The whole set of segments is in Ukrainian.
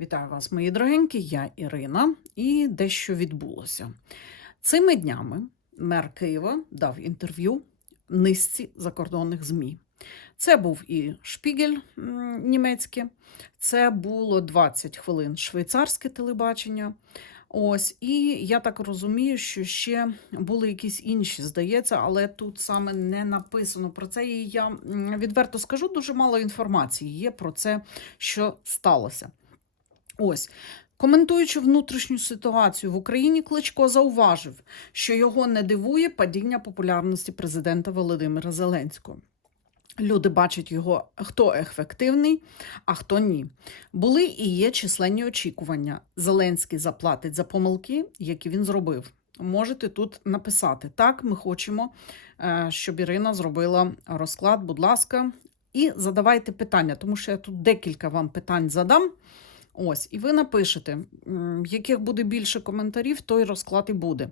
Вітаю вас, мої дорогенькі, я Ірина, і дещо відбулося. Цими днями мер Києва дав інтерв'ю низці закордонних ЗМІ. Це був і Шпігель м, німецьке, це було 20 хвилин швейцарське телебачення. Ось, і я так розумію, що ще були якісь інші, здається, але тут саме не написано про це. І я відверто скажу, дуже мало інформації є про це, що сталося. Ось. Коментуючи внутрішню ситуацію в Україні, Кличко зауважив, що його не дивує падіння популярності президента Володимира Зеленського. Люди бачать його, хто ефективний, а хто ні. Були і є численні очікування. Зеленський заплатить за помилки, які він зробив. Можете тут написати: так, ми хочемо, е, щоб Ірина зробила розклад, будь ласка, і задавайте питання, тому що я тут декілька вам питань задам. Ось, і ви напишете, яких буде більше коментарів, той розклад і буде.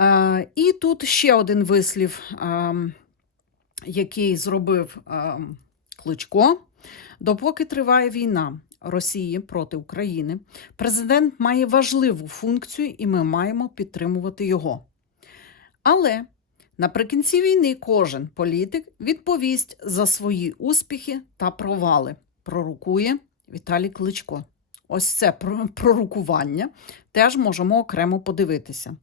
Е, і тут ще один вислів, е, який зробив е, Кличко. Допоки триває війна Росії проти України, президент має важливу функцію, і ми маємо підтримувати його. Але наприкінці війни кожен політик відповість за свої успіхи та провали. Пророкує Віталій Кличко. Ось це про- пророкування теж можемо окремо подивитися.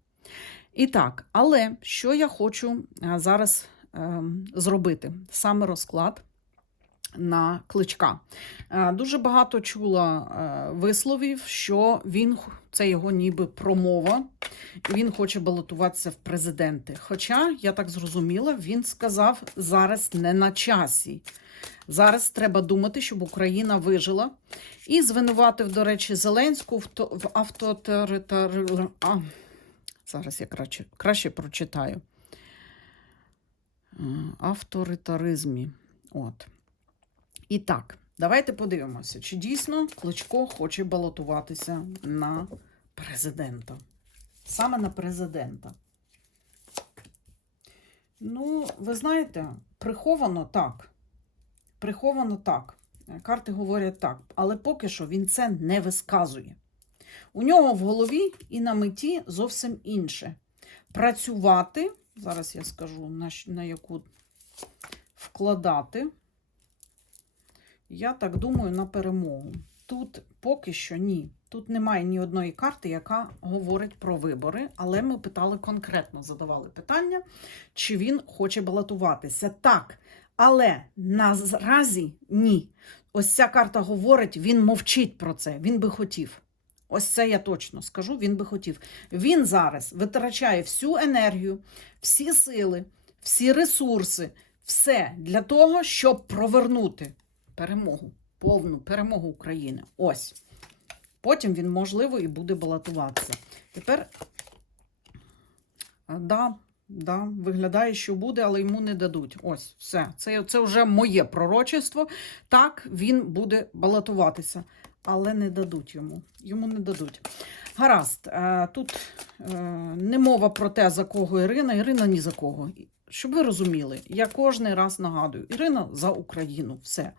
І так, але що я хочу е, зараз ем, зробити? Саме розклад на кличка. Е, Дуже багато чула е, висловів, що він це його ніби промова, він хоче балотуватися в президенти. Хоча, я так зрозуміла, він сказав зараз не на часі. Зараз треба думати, щоб Україна вижила. І звинуватив, до речі, Зеленську в, то- в автотаритар... А, зараз я краще, краще прочитаю. Е, Авторитаризмі. От. І так, давайте подивимося, чи дійсно Кличко хоче балотуватися на президента. Саме на президента. Ну, ви знаєте, приховано так. Приховано так. Карти говорять так, але поки що він це не висказує. У нього в голові і на меті зовсім інше. Працювати, зараз я скажу, на, на яку вкладати. Я так думаю, на перемогу. Тут поки що ні. Тут немає ні одної карти, яка говорить про вибори, але ми питали конкретно, задавали питання, чи він хоче балотуватися. Так, але наразі ні. Ось ця карта говорить, він мовчить про це, він би хотів. Ось це я точно скажу, він би хотів. Він зараз витрачає всю енергію, всі сили, всі ресурси, все для того, щоб провернути перемогу, повну перемогу України. Ось. Потім він, можливо, і буде балотуватися. Тепер, а, да, да, виглядає, що буде, але йому не дадуть. Ось, все. Це, це вже моє пророчество. Так, він буде балотуватися, але не дадуть йому. Йому не дадуть. Гаразд, е, тут е, не мова про те, за кого Ірина. Ірина ні за кого. Щоб ви розуміли, я кожний раз нагадую: Ірина за Україну. Все.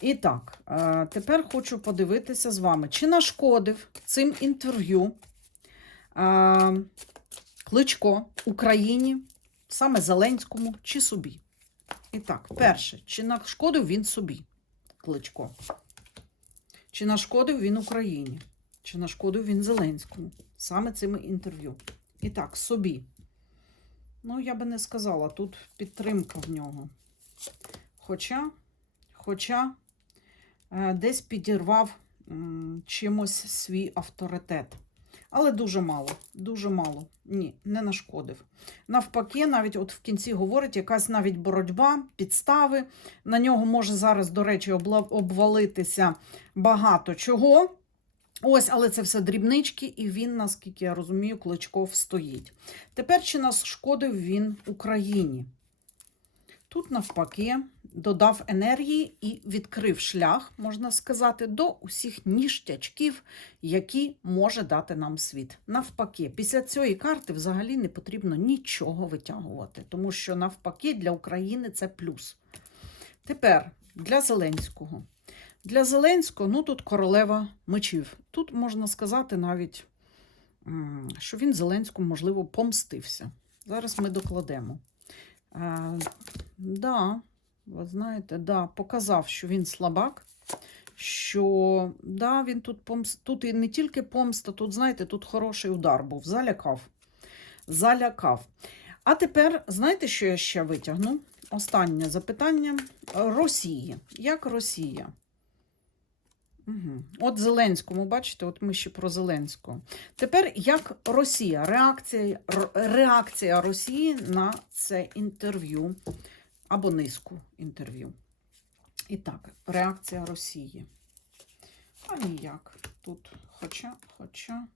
І так, е, тепер хочу подивитися з вами, чи нашкодив цим інтерв'ю е, Кличко Україні, саме Зеленському, чи собі. І так, перше, чи нашкодив він собі, Кличко? Чи нашкодив він Україні? Чи нашкодив він Зеленському? Саме цими інтерв'ю. І так, собі. Ну, я би не сказала, тут підтримка в нього. Хоча, хоча е, десь підірвав чимось свій авторитет. Але дуже мало, дуже мало. Ні, не нашкодив. Навпаки, навіть от в кінці говорить, якась навіть боротьба, підстави. На нього може зараз, до речі, обвалитися багато чого. Ось, але це все дрібнички, і він, наскільки я розумію, Кличков стоїть. Тепер чи нашкодив він Україні? Тут, навпаки, додав енергії і відкрив шлях, можна сказати, до усіх ніштячків, які може дати нам світ. Навпаки, після цієї карти взагалі не потрібно нічого витягувати, тому що навпаки для України це плюс. Тепер для Зеленського. Для Зеленського, ну тут королева мечів. Тут можна сказати навіть, що він Зеленському, можливо, помстився. Зараз ми докладемо. А, да, ви знаєте, да, показав, що він слабак, що да, він тут помс... тут і не тільки помста, тут, знаєте, тут хороший удар був. Залякав. Залякав. А тепер, знаєте, що я ще витягну? Останнє запитання Росії. Як Росія? От Зеленському, бачите, от ми ще про Зеленського. Тепер як Росія, реакція, реакція Росії на це інтерв'ю або низку інтерв'ю. І так, реакція Росії. А ніяк. Тут, хоча, хоча.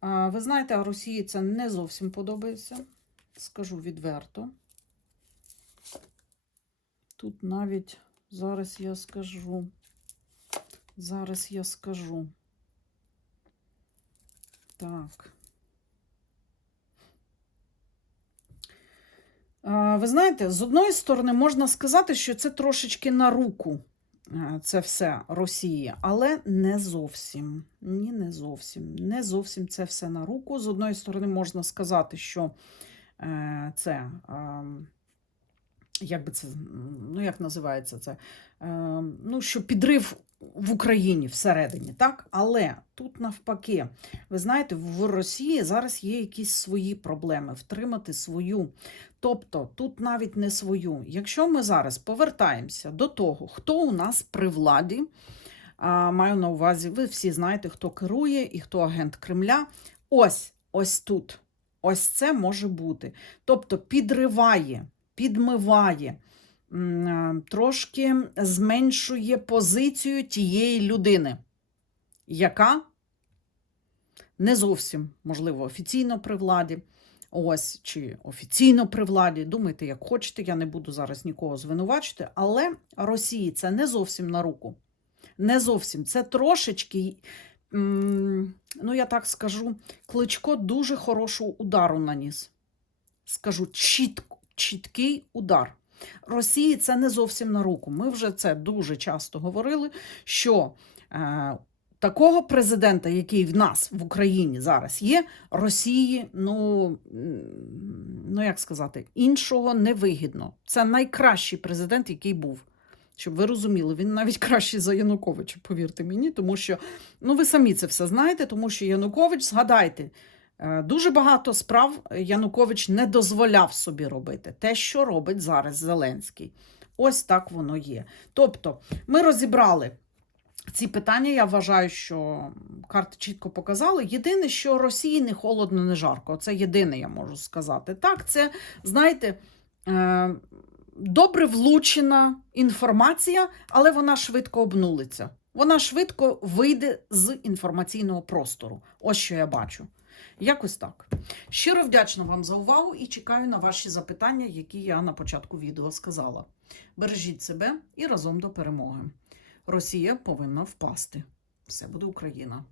А, ви знаєте, Росії це не зовсім подобається. Скажу відверто. Тут навіть зараз я скажу. Зараз я скажу. Так. Ви знаєте, з одної сторони можна сказати, що це трошечки на руку е, це все Росії, але не зовсім. Ні, не зовсім. Не зовсім це все на руку. З одної сторони, можна сказати, що е, це. Як би це, ну як називається це? Е, ну, що підрив в Україні всередині, так? Але тут навпаки, ви знаєте, в Росії зараз є якісь свої проблеми втримати свою. Тобто тут навіть не свою. Якщо ми зараз повертаємося до того, хто у нас при владі, а, маю на увазі, ви всі знаєте, хто керує і хто агент Кремля. Ось, ось тут. Ось це може бути. Тобто підриває, підмиває, е, трошки зменшує позицію тієї людини, яка не зовсім, можливо, офіційно при владі. Ось чи офіційно при владі. Думайте, як хочете, я не буду зараз нікого звинувачити, але Росії це не зовсім на руку. Не зовсім. Це трошечки, ну я так скажу, кличко дуже хорошого удару наніс. Скажу чітко, чіткий удар. Росії це не зовсім на руку. Ми вже це дуже часто говорили, що е, такого президента, який в нас в Україні зараз є, Росії, ну, ну як сказати, іншого невигідно. Це найкращий президент, який був. Щоб ви розуміли, він навіть кращий за Януковича, повірте мені, тому що ну ви самі це все знаєте, тому що Янукович, згадайте, дуже багато справ Янукович не дозволяв собі робити. Те, що робить зараз Зеленський. Ось так воно є. Тобто, ми розібрали ці питання. Я вважаю, що карти чітко показали. Єдине, що Росії не холодно, не жарко. Це єдине, я можу сказати. Так, це, знаєте, е, добре влучена інформація, але вона швидко обнулиться. Вона швидко вийде з інформаційного простору. Ось що я бачу. Якось так. Щиро вдячна вам за увагу і чекаю на ваші запитання, які я на початку відео сказала. Бережіть себе і разом до перемоги. Росія повинна впасти. Все буде Україна.